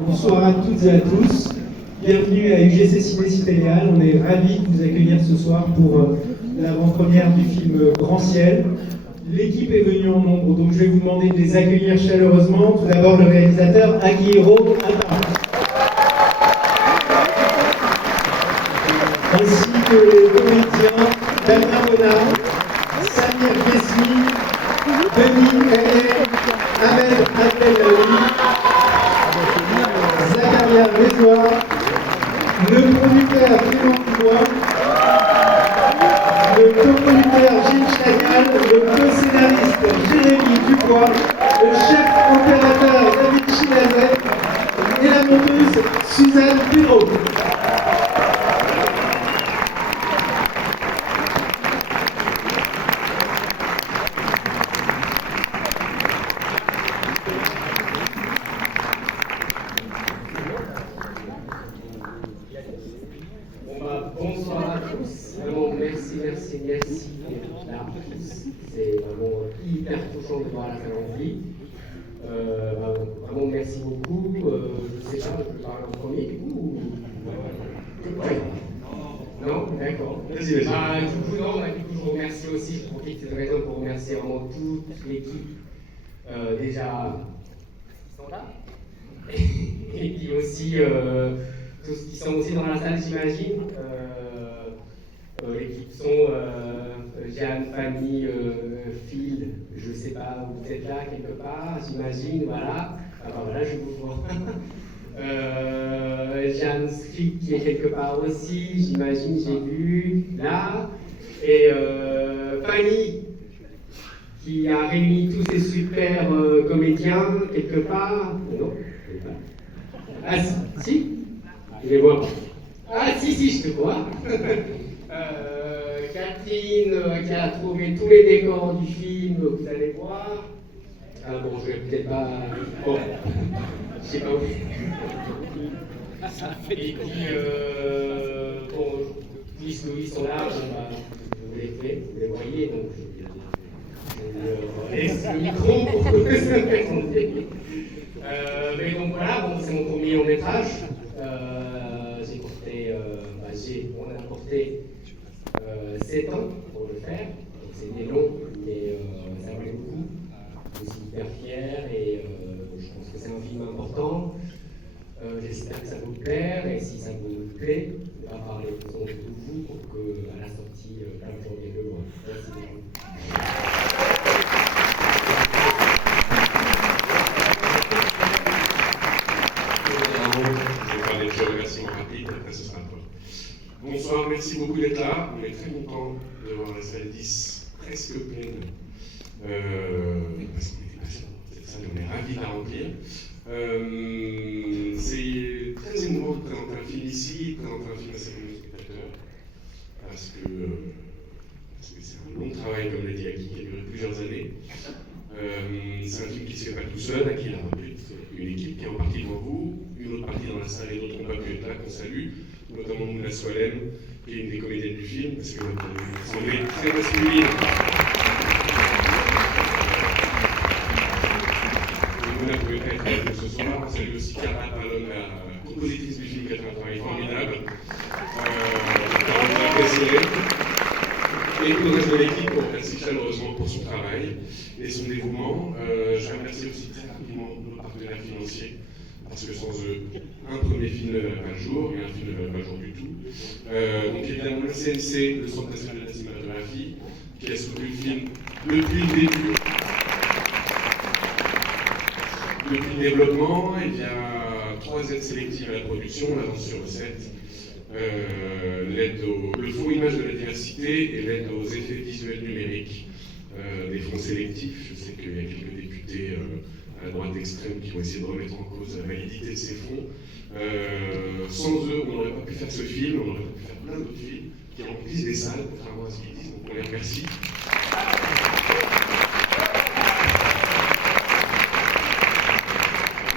Bonsoir à toutes et à tous. Bienvenue à UGC Ciné Citélial. On est ravis de vous accueillir ce soir pour l'avant-première du film Grand Ciel. L'équipe est venue en nombre, donc je vais vous demander de les accueillir chaleureusement. Tout d'abord, le réalisateur Akihiro Hata, ainsi que les comédiens Damien Bonnard, Samir Ghesmi, Denis Kayer, Ahmed Abdelawi, Zakaria Rezoua, le producteur Clément Dubois, le co-producteur Gilles Chagall, le co-scénariste Jérémy Dubois, le chef opérateur David Chilazet et la monteuse Suzanne Perrault. Bonsoir à tous. Vraiment, merci d'être là tous. C'est vraiment hyper touchant de voir la salle remplie. Vraiment, merci beaucoup. Je ne sais pas, je peux parler en premier du coup ouais. Non, d'accord. Vas-y. Du coup, je remercie aussi, je profite de cette raison pour remercier vraiment toute l'équipe. Déjà, ils sont là. Et puis aussi, tous qui sont aussi dans la salle, j'imagine. L'équipe son, Jeanne, Fanny, Phil, je ne sais pas, vous êtes là quelque part, j'imagine, voilà. Alors voilà, je vous vois. Jeanne Strick qui est quelque part aussi, j'imagine, j'ai vu, là. Et Fanny qui a réuni tous ces super comédiens quelque part. Non, je ne sais pas. Ah si, je les vois. Ah si, je te vois. Catherine qui a trouvé tous les décors du film, vous allez voir. Ah bon, je vais peut-être pas. Bon, je sais pas où. Et puis, bon, puisque ils sont là, vous les voyez, donc je laisse le micro pour que ça se présente. Mais donc voilà, bon, c'est mon premier long métrage. On a porté 7 ans pour le faire. C'était long, mais ça valait le coup. Je suis hyper fier et je pense que c'est un film important. J'espère que ça vous plaire et si ça vous plaît, on va parler de vous pour qu'à la sortie, là, vous en ayez le loin. Merci beaucoup. Je vais faire des petits remerciements rapides, après ce sera toi. Bonsoir, merci beaucoup d'être là. On est très content de voir la salle 10 presque pleine. Parce qu'on était patients dans cette salle, on est ravis de la remplir. C'est très émouvant de présenter un film ici, de présenter un film à 50 000 spectateurs. Parce que c'est un long travail, comme l'a dit Aki, qui a duré plusieurs années. C'est un film qui ne se fait pas tout seul, Aki l'a rappelé, une équipe qui est en partie devant vous, une autre partie dans la salle et d'autres n'ont pas pu être là, qu'on salue, notamment Mouna Soalem, qui est une des comédiennes du film, parce que notre assemblée est très masculine. Et Mouna ne pouvait pas être avec nous ce soir. On salue aussi Cara Palon, la compositrice du film, qui a fait un travail formidable. On l'a apprécié. Et tout le reste de l'équipe, on remercie chaleureusement pour son travail et son dévouement. Je remercie aussi très rapidement nos partenaires financiers, parce que sans eux, un premier film ne va pas le jour, et un film ne va pas le jour du tout. Donc évidemment le CNC, le Centre national de la cinématographie, qui a soutenu le film depuis le début. Depuis le développement, il y a 3 aides sélectives à la production, l'avance sur recette, le fonds image de la diversité et l'aide aux effets visuels numériques, des fonds sélectifs. Je sais qu'il y a quelques députés à la droite extrême qui vont essayer de remettre en cause la validité de ces fonds. Sans eux, on n'aurait pas pu faire ce film, on n'aurait pas pu faire plein d'autres films qui remplissent des salles, contrairement à ce qu'ils disent, donc on les remercie.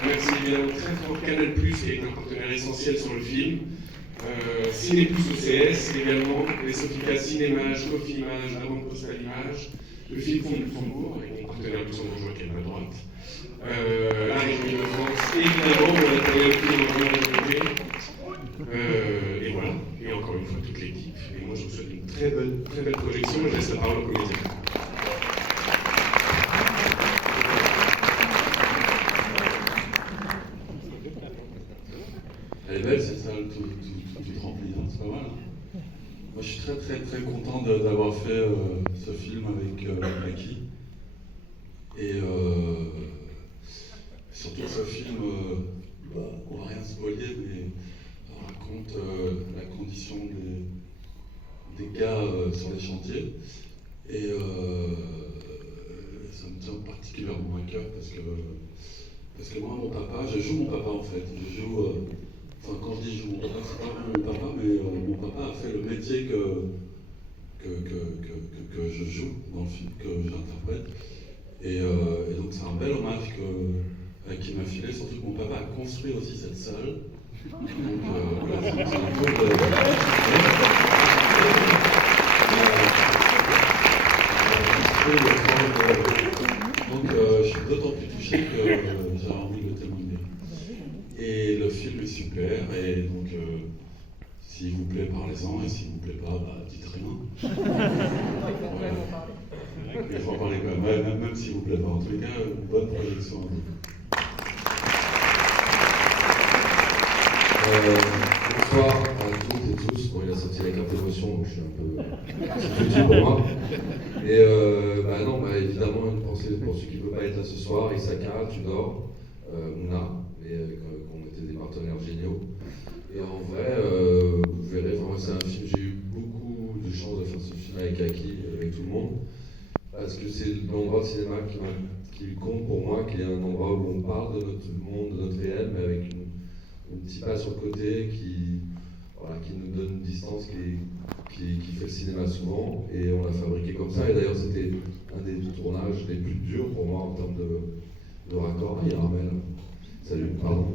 Merci évidemment très fort Canal+, qui a été un partenaire essentiel sur le film. Ciné Plus OCS également, les Sofica Cinémage, Cofimage, la Banque Postale Image, le Film Fonds de Luxembourg, avec mon partenaire luxembourgeois qui est à ma droite, la Région de France, et évidemment mon matériel Elle est belle cette salle, toute remplie, hein, c'est pas mal. Hein. Moi je suis très très très content d'avoir fait ce film avec Maki. Et surtout ce film, on va rien spoiler, mais raconte la condition des gars sur les chantiers. Et ça me tient particulièrement à cœur parce que moi, mon papa, je joue mon papa en fait. Je joue, enfin quand je dis je joue mon papa, c'est pas vraiment mon papa, mais mon papa a fait le métier que je joue dans le film, que j'interprète. Et donc c'est un bel hommage qu'il m'a filé, surtout que mon papa a construit aussi cette salle. Donc voilà, c'est un peu donc je suis d'autant plus touché que j'ai envie de le témoigner. Et le film est super, et donc s'il vous plaît, parlez-en, et s'il vous plaît pas, dites rien. Il faut en parler quand même, même s'il vous plaît pas. En tous les cas, une bonne projection à vous. Bonsoir à toutes et tous. Bon, il a sorti avec un peu d'émotion, donc je suis un peu. C'est foutu pour moi. Et non, évidemment, une pensée pour ceux qui ne peuvent pas être là ce soir. Isaka, Tudor, Mouna, qui ont été des partenaires géniaux. Et en vrai, vous verrez, c'est un film, j'ai eu beaucoup de chance de faire ce film avec Aki, avec tout le monde. Parce que c'est l'endroit de cinéma qui compte pour moi, qui est un endroit où on parle de notre monde, de notre réel, mais avec un petit pas sur le côté qui nous donne une distance qui fait le cinéma souvent, et on l'a fabriqué comme ça. Et d'ailleurs, c'était un des tournages les plus durs pour moi en termes de raccord. Il y a Armel, salut, pardon.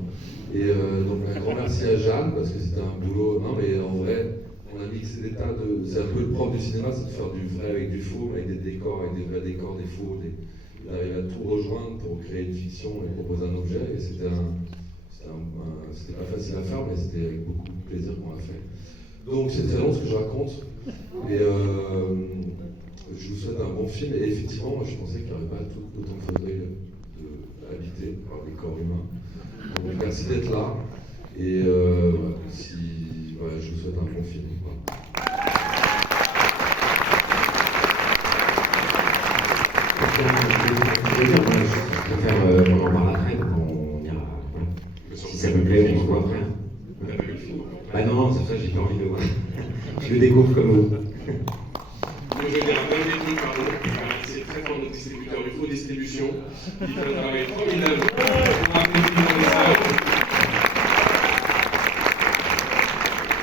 Et donc un grand merci à Jeanne, parce que c'était un boulot. Non, mais en vrai, on a mixé des tas de. C'est un peu le propre du cinéma, c'est de faire du vrai avec du faux, avec des décors, avec des vrais décors, des faux. D'arriver à tout rejoindre pour créer une fiction et proposer un objet. Et c'était pas facile à faire, mais c'était avec beaucoup de plaisir qu'on l'a fait. Donc c'est très long ce que je raconte, et je vous souhaite un bon film. Et effectivement, moi je pensais qu'il n'y aurait pas autant de fauteuils habités par des corps humains. Donc merci d'être là, et je vous souhaite un bon film. Voilà. Je préfère qu'on en parle après, donc on ira. Si ça me plaît, on se voit après. Non, c'est ça, j'ai pas envie de le voir. Je le découvre comme vous. Je veux dire, c'est très fort notre distributeur, il faut distribution. Il fait un travail formidable pour amener tout dans les salles.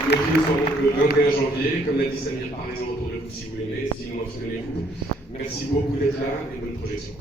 Le film sort donc le 21 janvier. Comme l'a dit Samir, parlez-en autour de vous si vous l'aimez, sinon abstenez-vous. Merci beaucoup d'être là et bonne projection.